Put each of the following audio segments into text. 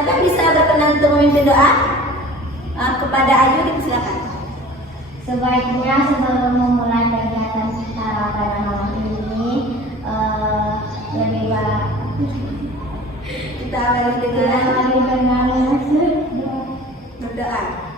Siapa yang bisa berkenan untuk memimpin doa? Kepada Ayu, silakan. Sebaiknya sebelum memulai kegiatan kita pada malam ini, lebih baik Kita awali dengan berdoa.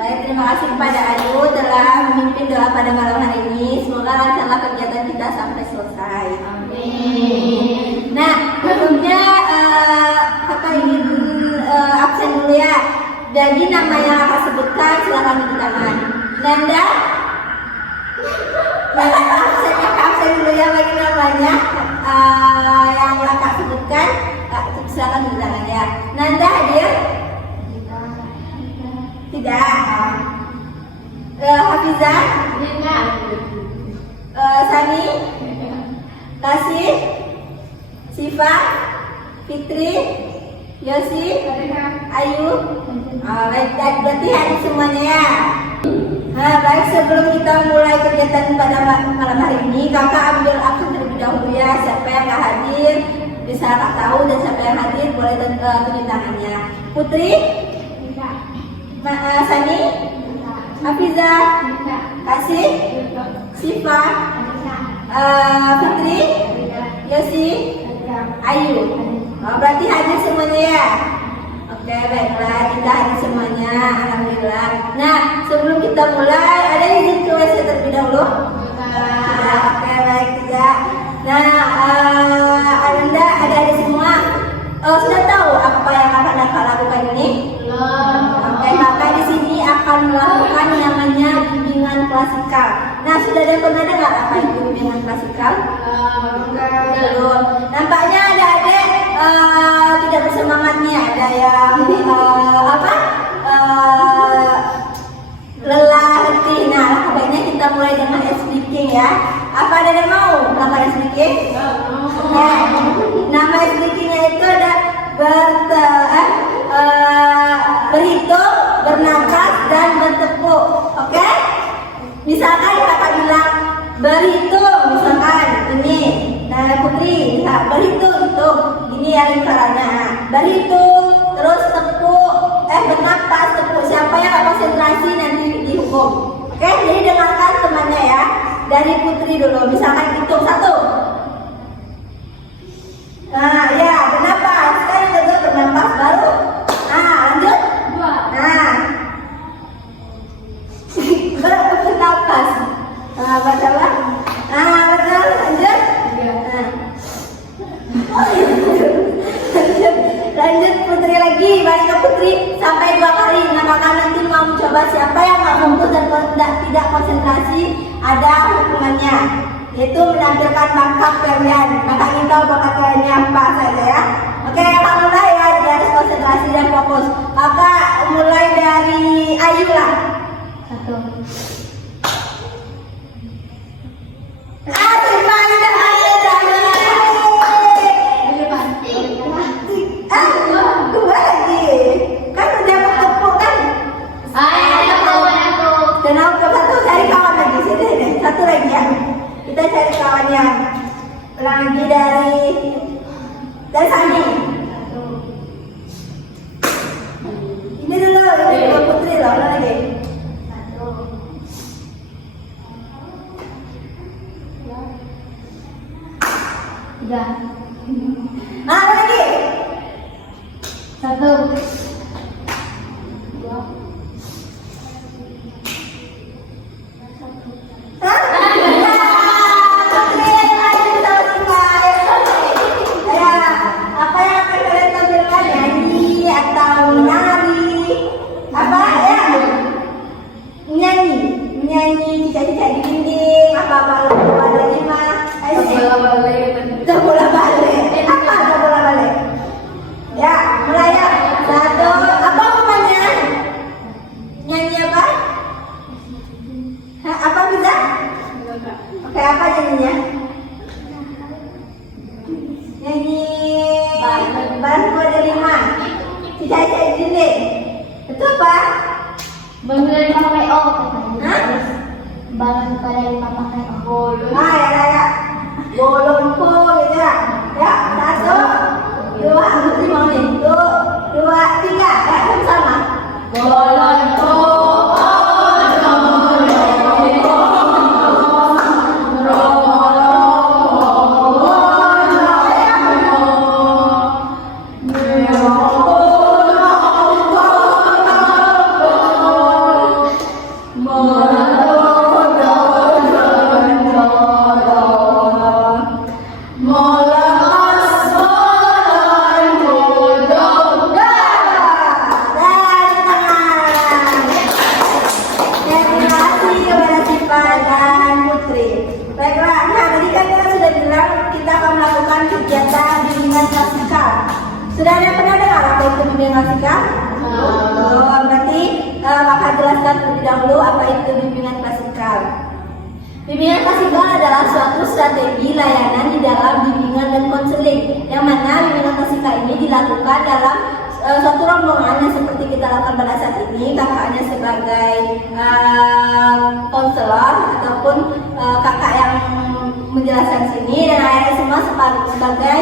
Baik, terima kasih kepada Ayu telah memimpin doa pada malam hari ini. Semoga lancarlah kegiatan kita sampai selesai. Amin. Nah, sebelumnya kakak ingin absen dulu ya. Jadi nama yang kakak sebutkan silakan di tangan. Nanda, absen dulu ya bagi namanya yang kakak sebutkan. Silakan di tangan ya. Nanda hadir? Tidak. Hafizah? Sani? Kasih? Siva? Fitri? Yosi? Ayu? Baik, berarti hadir semuanya ya. Nah, baik, sebelum kita mulai kegiatan pada malam hari ini, kakak ambil absen terlebih dahulu ya. Siapa yang nggak hadir bisa kakak tahu, dan siapa yang hadir boleh tunjuk tangannya. Putri? Sani? Hafizah? Kasih? Siva? Fitri? Yosi? Ayu? Berarti hadir semuanya ya? Oke, baiklah, kita hadir semuanya, alhamdulillah. Nah, sebelum kita mulai, ada izin ke WC terlebih dahulu? Oke, baik, tidak. Nah, Anda ada semua sudah tahu apa yang akan kakak lakukan ini? Oke, kakak di sini akan melakukan namanya bimbingan klasikal. Nah, sudah ada pernah dengar apa itu bimbingan klasikal? Belum. Nampaknya ada adik tidak bersemangat nih, ada yang lelah, letih. Nah, baiknya kita mulai dengan speaking ya. Apa ada yang mau melakukan speaking? Nah, nama speakingnya itu ada berhitung, bernafas, dan bertepuk. Oke? Misalkan kakak bilang berhitung, misalkan ini. Nah, Putri, nah, berhitung, hitung. Ini ya lingkarannya. Berhitung, terus tepuk, bernafas, tepuk. Siapa yang gak konsentrasi nanti dihukum. Oke? Jadi dengarkan temannya ya. Dari Putri dulu. Misalkan hitung 1. Nah, ya, bernafas. Kan yang kedua bernafas baru. Nah, lanjut. 2. Nah. Bernafas. Nah, bacalah. Nah, betul. Lanjut. 3. Lanjut Putri lagi. Balik ke Putri sampai 2 kali. Nah, kakak nanti mau mencoba siapa yang nggak fokus dan tidak konsentrasi, ada hukumannya. Yaitu menampilkan bakat kalian. Kakak ingin tahu bakat kaliannya apa saja ya. Oke, kakak mulai ya. Jadi harus konsentrasi dan fokus. Kakak mulai dari Ayu lah. 1. Dua lagi. Kan udah bertepuk kan? Dan aku satu cari kawan lagi. Sini deh. Satu lagi ya. Kita cari kawannya. Lagi dari Sani. Ini dulu, ini dua Putri loh. Lagi. 1. 3. Nah, lagi. 1. 2. Menyanyi cicak-cicak di dinding, apa-apa bola lima, bola balik, apa bola balik? Ya, mulai ya. 1, apa namanya? Nyanyi apa? Apa bisa? Oke, apa nyanyinya? Nyanyi bangku ada 5, cicak-cicak di dinding. Itu apa? Bangun dari pakai O katanya. Hah? Bangun dari pakai O. Ya. Bolonku gitu ya. Ya, 1, 2, mesti mau nih. 2, 3. Kan sama. Bolonku. Sudah ada pernah dengar apa itu bimbingan klasikal? Berarti maka jelaskan terlebih dahulu apa itu bimbingan klasikal. Bimbingan klasikal adalah suatu strategi layanan di dalam bimbingan dan konseling, yang mana bimbingan klasikal ini dilakukan dalam suatu rombongan yang seperti kita lakukan pada saat ini, kakaknya sebagai konselor ataupun kakak yang menjelaskan sini dan ayahnya semua sebagai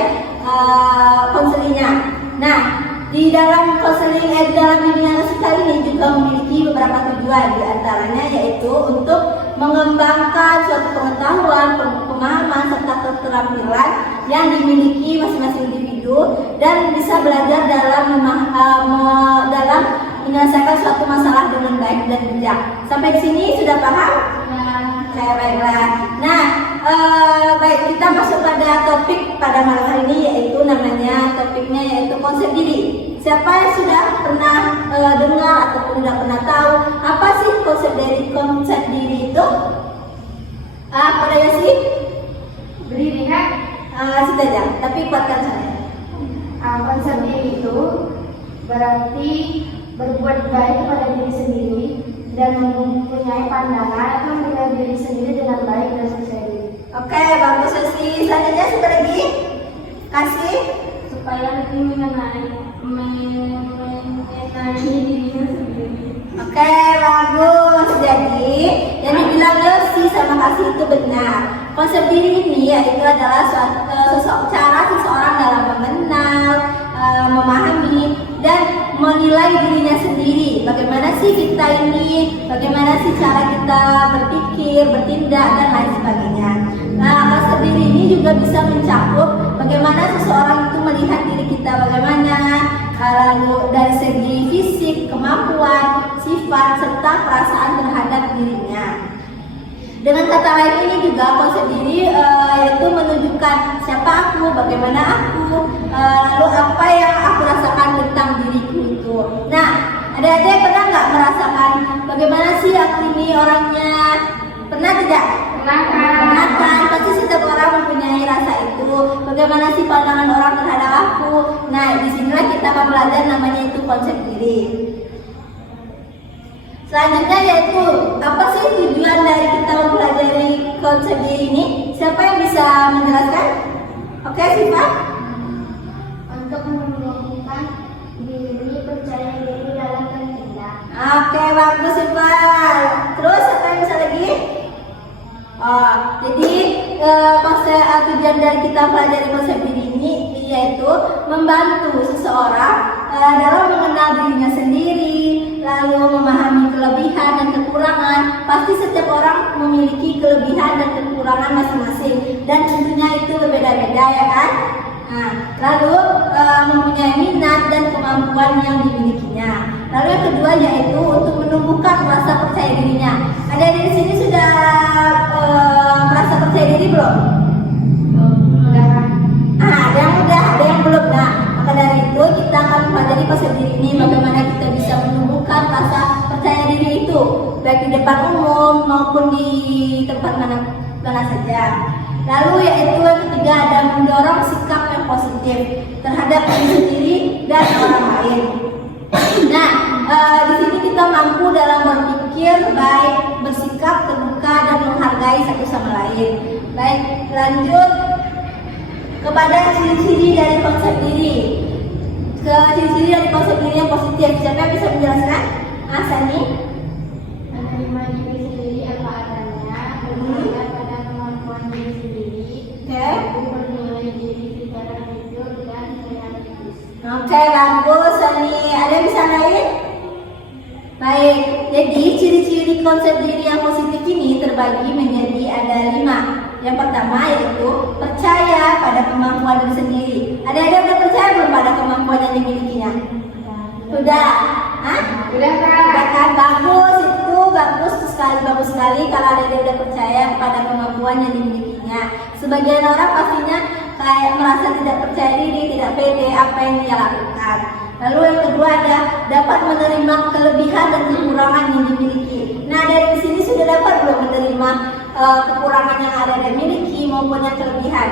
konselingnya. Nah, di dalam konseling dalam bimbingan klasikal ini juga memiliki beberapa tujuan, diantaranya yaitu untuk mengembangkan suatu pengetahuan, pemahaman serta keterampilan yang dimiliki masing-masing individu dan bisa belajar dalam menyelesaikan suatu masalah dengan baik dan bijak. Sampai di sini sudah paham? Baiklah. Nah, baik, kita masuk pada topik pada malam hari ini, yaitu topiknya yaitu konsep diri. Siapa yang sudah pernah dengar ataupun sudah pernah tahu apa sih konsep diri itu? Pada Yosi? Berdiri kan? Sudah aja, tapi kuatkan saya. Konsep diri itu berarti berbuat baik kepada diri sendiri dan mempunyai pandangan atau menilai diri sendiri dengan baik dan sesuai diri. Oke, bagus Yosi. Selanjutnya satu lagi. Kasih. Supaya lebih mengenali dirinya sendiri. Oke, bagus. Jadi, yang dibilang Yosi sama Kasih itu benar. Konsep diri ini yaitu adalah cara seseorang dalam mengenal, memahami dan menilai dirinya sendiri. Bagaimana sih kita ini? Bagaimana sih cara kita berpikir, bertindak dan lain sebagainya. Nah, konsep diri ini juga bisa mencakup bagaimana seseorang itu melihat diri kita, bagaimana lalu dari segi fisik, kemampuan, sifat serta perasaan terhadap dirinya. Dengan kata lain ini juga konsep diri yaitu menunjukkan siapa aku, bagaimana aku, lalu apa yang aku rasakan tentang diriku itu. Nah, adik-adik pernah nggak merasakan bagaimana sih aku ini orangnya? Pernah tidak? Pernah kan? Pasti setiap orang mempunyai rasa itu. Bagaimana sih pandangan orang terhadap aku? Nah, disinilah kita akan belajar namanya itu konsep diri. Selanjutnya yaitu apa sih tujuan dari kita mempelajari konsep diri ini? Siapa yang bisa menjelaskan? Oke, Siva? Untuk menumbuhkan diri percaya diri dalam bertindak. Oke, bagus Siva. Terus apa yang bisa lagi? Jadi konsep tujuan dari kita pelajari konsep diri ini yaitu membantu seseorang dalam mengenal dirinya sendiri, lalu memahami kelebihan dan kekurangan. Pasti setiap orang memiliki kelebihan dan kekurangan masing-masing dan tentunya itu berbeda-beda ya kan? Nah, lalu mempunyai minat dan kemampuan yang dimilikinya. Lalu yang kedua yaitu untuk menumbuhkan rasa percaya dirinya. Ada di sini sudah merasa percaya diri belum? Ada yang udah, ada yang belum. Nah, maka dari itu kita akan mempelajari konsep diri ini, bagaimana kita bisa menumbuhkan rasa percaya diri itu, baik di depan umum maupun di tempat mana saja. Lalu yaitu yang ketiga ada mendorong sikap yang positif terhadap diri sendiri dan orang lain. Nah, di sini kita mampu dalam berpikir baik, bersikap terbuka dan menghargai satu sama lain. Baik, lanjut kepada ciri-ciri dari konsep diri. Ciri-ciri dari konsep diri yang positif. Siapa yang bisa menjelaskan? Sani? Oke, bagus Sani. Ada yang bisa lain? Baik, jadi ciri-ciri konsep diri yang positif ini terbagi menjadi ada 5. Yang pertama yaitu percaya pada kemampuan diri sendiri. Ada udah percaya belum pada kemampuan yang dimilikinya? Sudah? Hah? Udah Kak. Udah kan? Bagus, itu bagus sekali kalau ada udah percaya pada kemampuan yang dimilikinya. Sebagian orang pastinya kayak merasa tidak percaya diri, tidak pede apa yang dia lakukan. Lalu yang kedua ada dapat menerima kelebihan dan kekurangan yang dimiliki. Nah, dari sini sudah dapat belum menerima kekurangan yang ada dan dimiliki maupun yang kelebihan?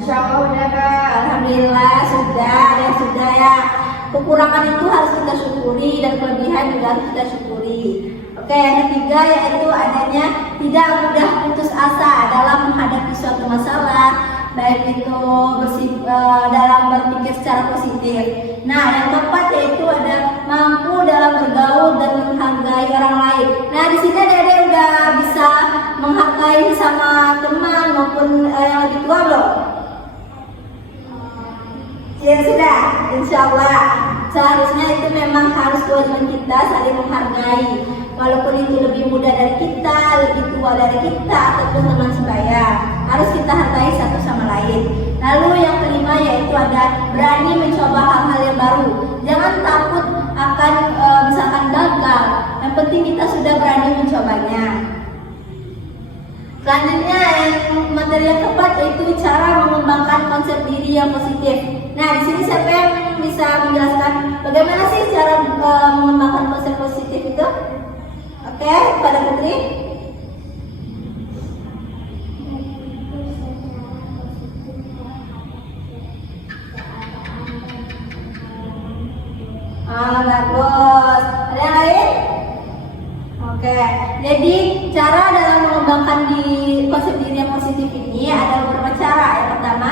Insya Allah udah Kak. Alhamdulillah sudah, ada yang sudah ya. Kekurangan itu harus kita syukuri dan kelebihan juga harus kita syukuri. Oke, yang ketiga yaitu adanya tidak mudah putus asa dalam menghadapi suatu masalah, baik itu dalam berpikir secara positif. Nah, yang keempat yaitu ada mampu dalam bergaul dan menghargai orang lain. Nah, di sini Dede udah bisa menghargai sama teman maupun yang lebih tua belum? Ya sudah, insya Allah. Seharusnya itu memang harus kewajiban kita saling menghargai. Walaupun itu lebih muda dari kita, lebih tua dari kita, ataupun teman sebaya, harus kita hargai satu sama lain. Lalu yang kelima yaitu ada berani mencoba hal-hal yang baru. Jangan takut akan misalkan gagal. Yang penting kita sudah berani mencobanya. Selanjutnya yang materi yang keempat yaitu cara mengembangkan konsep diri yang positif. Nah, di sini siapa yang bisa menjelaskan bagaimana sih cara mengembangkan konsep positif itu? Oke, pada Putri. Bagus. Ada yang lain? Oke, jadi cara dalam mengembangkan konsep diri yang positif ini ada beberapa cara. Yang pertama,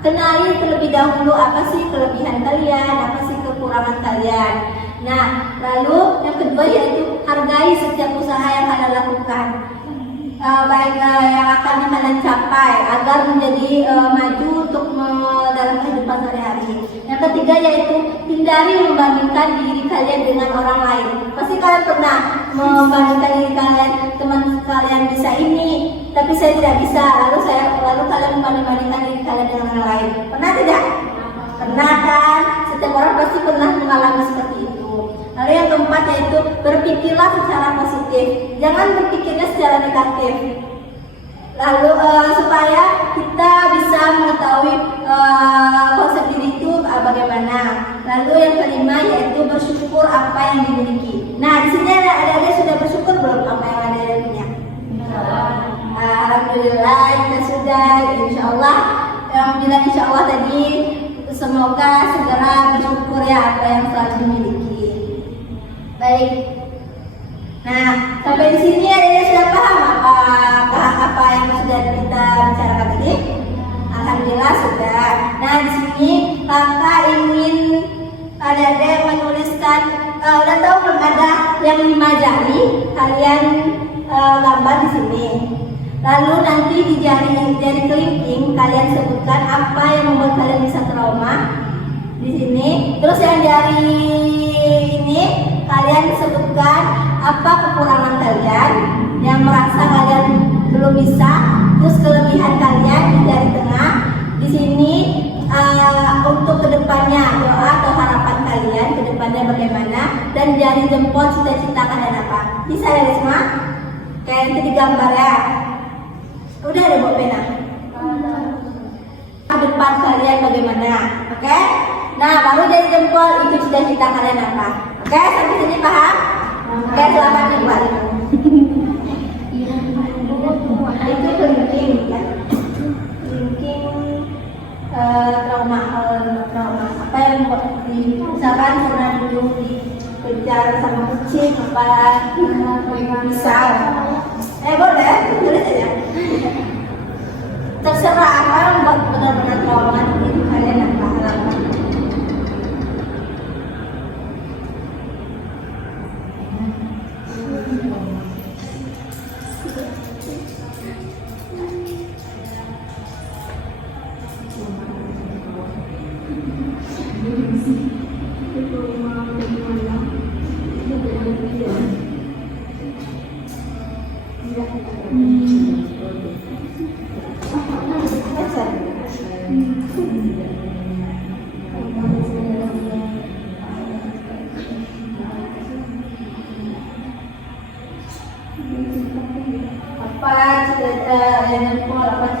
kenali terlebih dahulu apa sih kelebihan kalian, apa sih kekurangan kalian. Nah, lalu yang kedua yaitu hargai setiap usaha yang kalian lakukan, baik yang akan kalian capai agar menjadi maju untuk dalam kehidupan sehari-hari. Yang ketiga yaitu hindari membandingkan diri kalian dengan orang lain. Pasti kalian pernah membandingkan diri kalian, teman kalian bisa ini, tapi saya tidak bisa. Lalu kalian membandingkan diri kalian dengan orang lain. Pernah tidak? Pernah kan? Setiap orang pasti pernah mengalami seperti itu. Lalu yang keempat yaitu berpikirlah secara positif. Jangan berpikirnya secara negatif. Lalu supaya kita bisa mengetahui konsep diri itu bagaimana. Lalu yang kelima yaitu bersyukur apa yang dimiliki. Nah, di sini ada sudah bersyukur belum apa yang ada punya? Alhamdulillah kita sudah. Insyaallah, alhamdulillah insyaallah tadi semoga segera bersyukur ya apa yang telah dimiliki. Baik. Nah, sampai di sini ada yang sudah paham apa yang sudah kita bicarakan tadi? Alhamdulillah sudah. Nah, di sini kakak ingin ada yang menuliskan, udah tahu belum ada yang 5 jari, kalian gambar di sini. Lalu nanti di jari kelingking kalian sebutkan apa yang membuat kalian bisa trauma di sini. Terus yang jari ini kalian sebutkan apa kekurangan kalian yang merasa kalian belum bisa. Terus kelebihan kalian di jari tengah. Di sini untuk kedepannya doa atau harapan kalian kedepannya bagaimana, dan jari jempol cita-cita kalian apa. Bisa ya semua? Kayak nanti digambar ya. Udah ada bawa pena. Depan kalian bagaimana? Oke? Nah, baru jari jempol itu cita-cita kalian apa. Oke, sampai sini paham? Oke, selamat kembali. Itu kelingking ya. Kelingking trauma. Apa yang membuat misalkan pernah dulu dikejar sama kucing apa misal. Boleh, tulis aja. Terserah apa yang membuat benar-benar trauma di kalian apa harapan.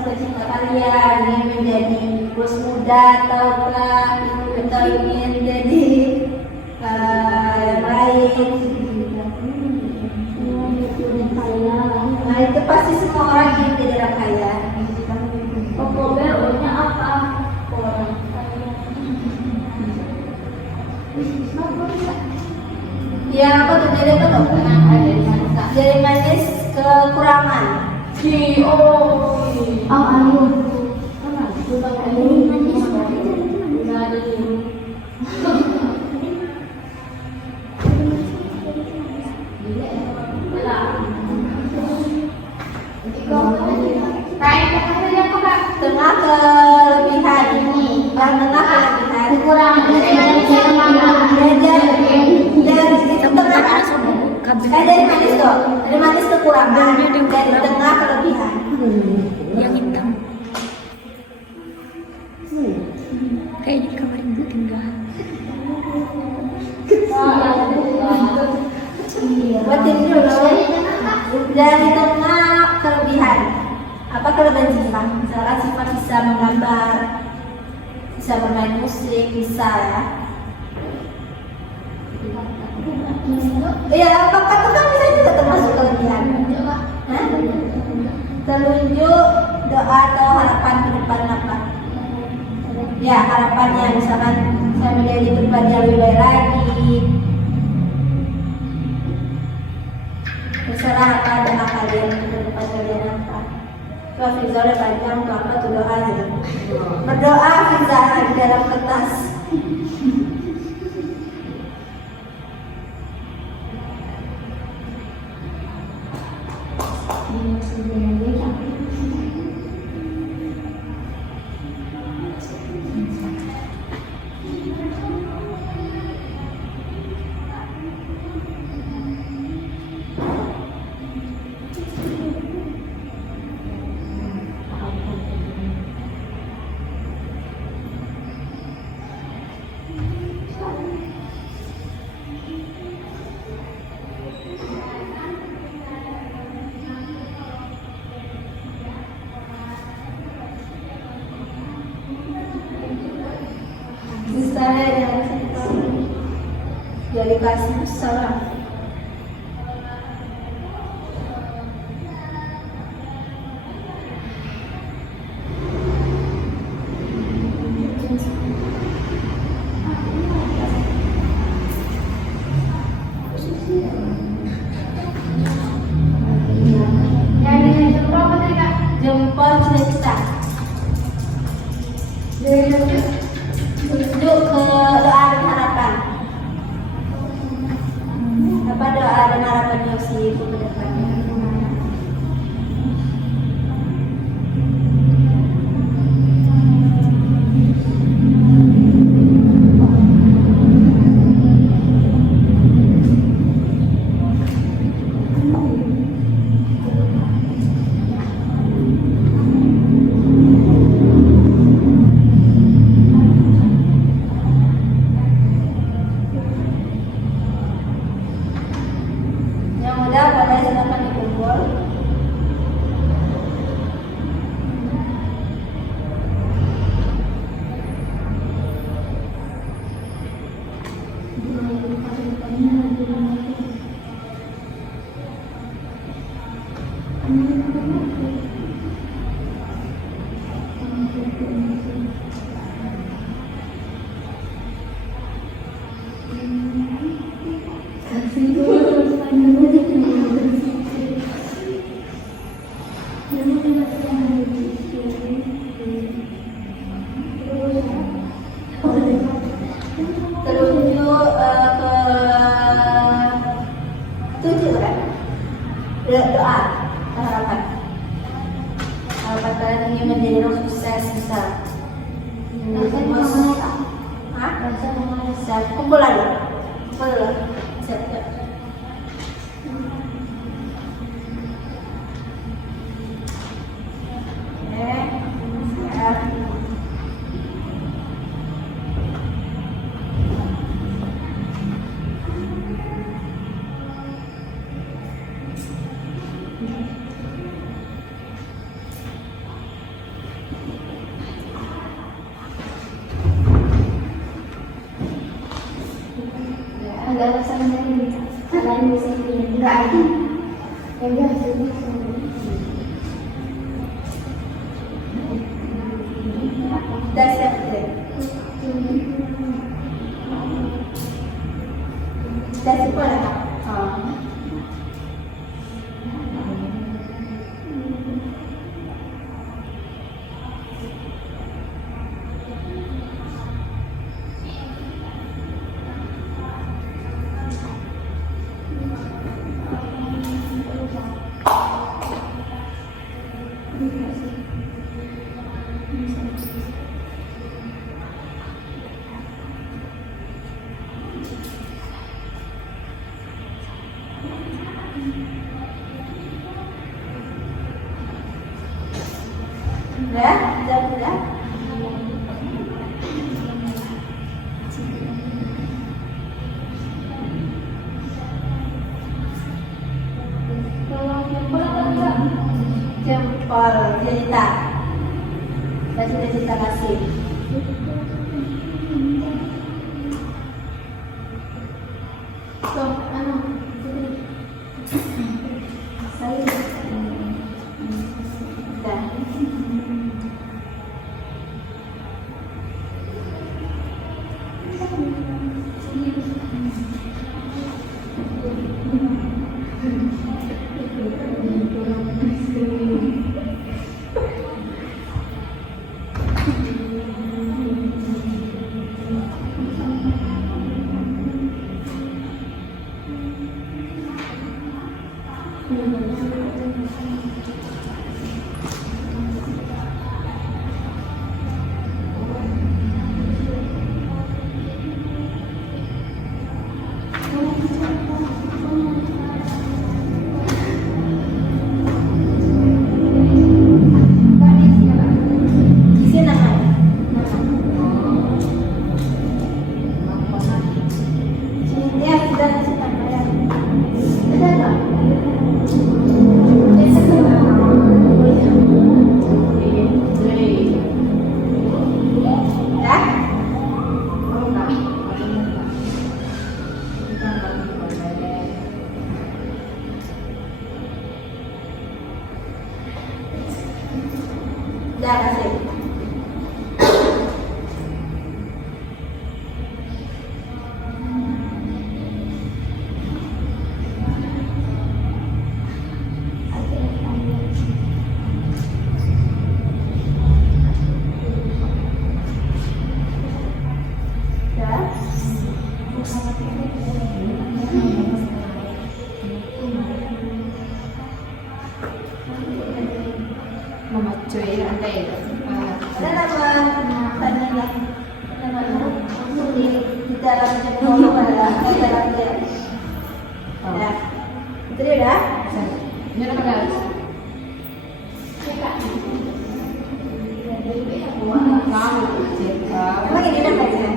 Cita-cita kalian ingin menjadi bos muda atau ingin jadi yang lain? Nah itu pasti semua orang ingin jadi orang kaya. Pokoknya apa? Ya apa tuh jadi apa tuh? Jadi manis kekurangan. Ayo. Tengah kelebihan ini, tengah kelebihan. Kekurangan dari Dari manis tuh, dari manis kekurangan, dari tengah kelebihan. Yang hitam kayaknya kemarin gue tinggal. Buatin dulu. Dari tengah kelebihan. Apa kelebihan sifat? Misalkan sifat bisa menggambar, bisa bermain musik, bisa ya. Iya, apakah itu kan bisa juga termasuk kelebihan? Hah? Telunjuk doa atau harapan ke depan apa? Ya, harapannya misalkan saya menjadi pribadi yang lebih baik lagi. Terserah apa doa kalian ke depan kalian apa. Tuh Fiza udah panjang tuh apa tuh doanya. Berdoa Fiza di dalam kertas. Misalnya yang jadi kasih besar. Jempol cita-cita. Tunjuk ke doa dan harapan. Apa doa dan harapan Yosi itu ke depannya? Yang mudah pada silakan dikumpul. Terunjuk ke tujuh kan? Doa harapan. Harapan kalian ingin menjadi orang sukses besar. Bos gara-gara sama ini lain bisa ini nggak ada ya udah Udah siap deh. Udah simpel ya Kak? Udah. Jempol, cerita. Cita-cita kasih. so ano saya Udah. Isi namanya. Ya, sudah kasih tambah ya. benar nggak Ya? Udah kasih. Mama cuy lantai Ada nama tanya nama di dalam kolom ada di dalam dia. Ya. Itu dia udah. ini apa guys kamu cerita Emang ini namanya? Ya,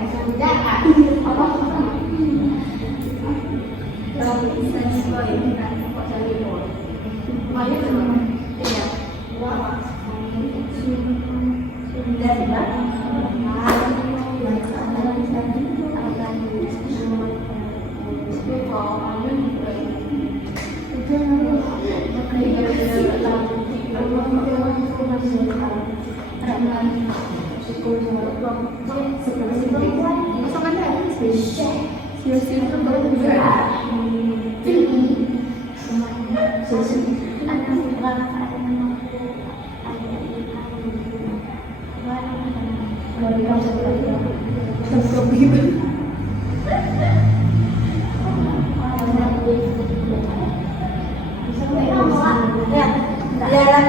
dalam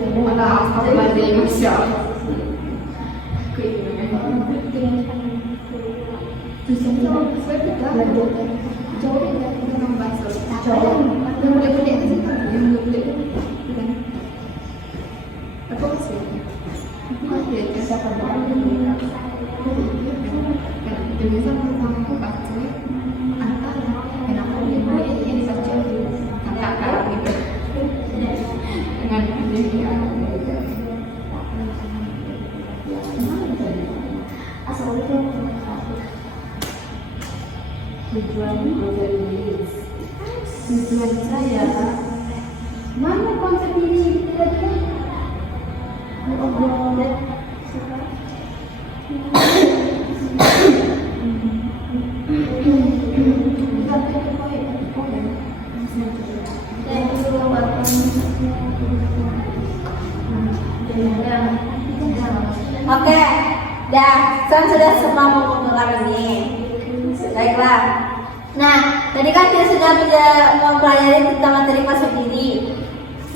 itu mana apa lagi masya dengan tujuan konsep diri. Tujuan saya Mana konsep diri itu tadi? Oke, dah, kan sudah semua mengumpulkan ini. Baiklah. Nah, tadi kan kita sudah mempelajari tentang materi konsep diri.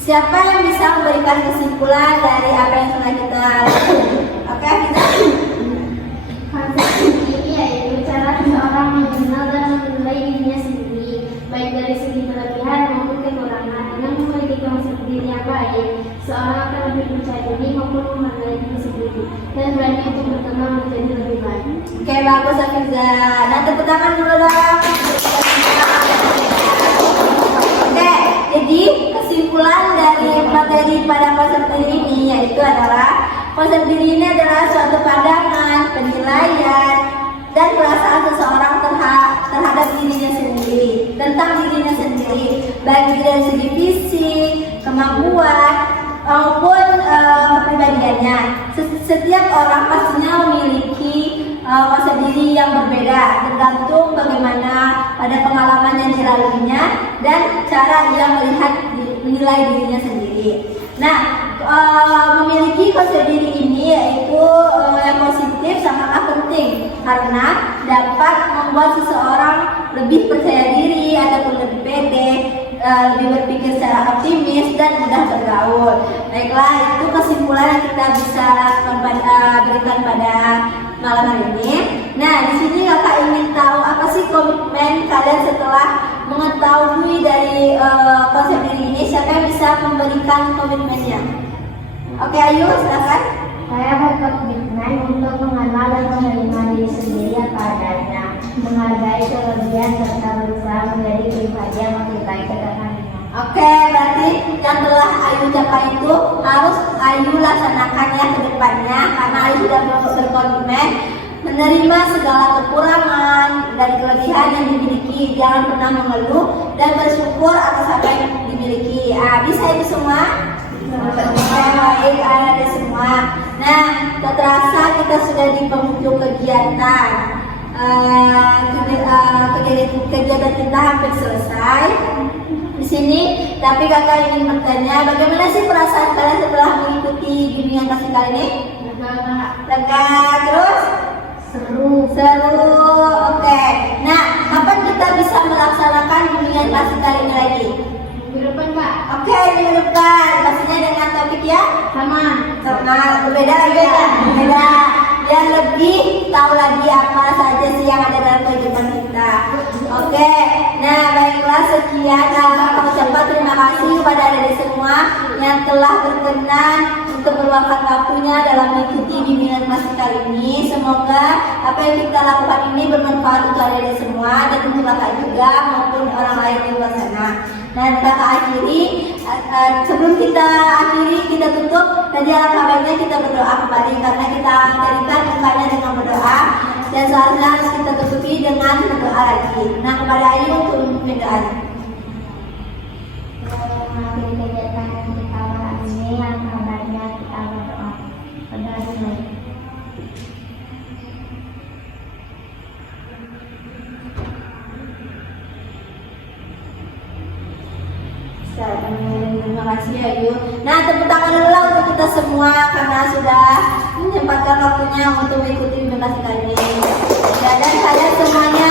Siapa yang bisa memberikan kesimpulan dari apa yang telah kita lakukan? Oke, kita. Konsep diri yaitu cara seseorang mengenal dan menilai dirinya sendiri, baik dari segi kelebihan maupun kekurangan. Dengan memiliki konsep diri yang baik, seorang akan lebih percaya diri maupun menghargai diri sendiri dan berani untuk berkembang menjadi lebih baik. Oke, bagus Afiza. Nah, tepuk tangan dulu dong. Oke, jadi kesimpulan dari materi pada konsep diri ini yaitu adalah konsep diri ini adalah suatu pandangan, penilaian, dan perasaan seseorang terhadap dirinya sendiri, tentang dirinya sendiri, baik dari segi fisik, kemampuan, maupun kepribadiannya. Setiap orang pastinya memiliki konsep diri yang berbeda, tergantung bagaimana pada pengalaman yang dilaluinya dan cara ia menilai dirinya sendiri. Nah, memiliki konsep diri ini yaitu yang positif sangatlah penting karena dapat membuat seseorang lebih percaya diri ataupun lebih pede, lebih berpikir secara optimis dan mudah bergaul. Baiklah, itu kesimpulan yang kita bisa berikan pada malam hari ini. Nah, di sini kakak ingin tahu apa sih komitmen kalian setelah mengetahui dari konsep diri ini. Siapa yang bisa memberikan komitmennya? Oke, Ayu, silakan. Saya berkomitmen untuk mengenal dan menerima diri sendiri apa adanya, menghargai kelebihan serta berusaha menjadi pribadi yang lebih baik ke depannya. Oke, berarti yang telah Ayu capai itu harus Ayu laksanakan ya ke depannya karena Ayu sudah berkomitmen menerima segala kekurangan dan kelebihan yang dimiliki. Jangan pernah mengeluh dan bersyukur atas apa yang dimiliki. Bisa itu semua? Baik, ada semua. Nah, tak terasa kita sudah di penghujung kegiatan. Kegiatan kita hampir selesai di sini. Tapi kakak ingin bertanya, bagaimana sih perasaan kalian setelah mengikuti bimbingan kasih kali ini? Lega, terus? Seru. Oke. Nah, kapan kita bisa melaksanakan bimbingan kasih kali ini lagi? Minggu depan, Kak. Oke, minggu depan. Pastinya dengan topik ya? Sama. Berbeda lagi ya? Berbeda. Yang lebih tahu lagi apa saja sih yang ada dalam kehidupan kita. Oke. Nah, baiklah, sekian. Kami ucapkan terima kasih kepada adik-adik semua yang telah berkenan untuk meluangkan waktunya dalam mengikuti bimbingan masih kali ini. Semoga apa yang kita lakukan ini bermanfaat untuk adik-adik semua dan untuk kakak juga maupun orang lain di luar sana. Dan kakak akhiri, sebelum kita akhiri, kita tutup. Tadi alangkah baiknya kita berdoa kembali karena kita jadikan bukanya dengan berdoa dan seharusnya harus kita tutupi dengan berdoa lagi. Nah, kepada Ayu untuk memimpin doa. Mengakhiri kegiatan kita malam ini, yang kabarnya kita berdoa pada hari. Terima kasih Ayu. Nah, tepuk tangan dulu lah untuk kita semua karena sudah menyempatkan waktunya untuk mengikuti bimbingan kali ini. Dan kalian semuanya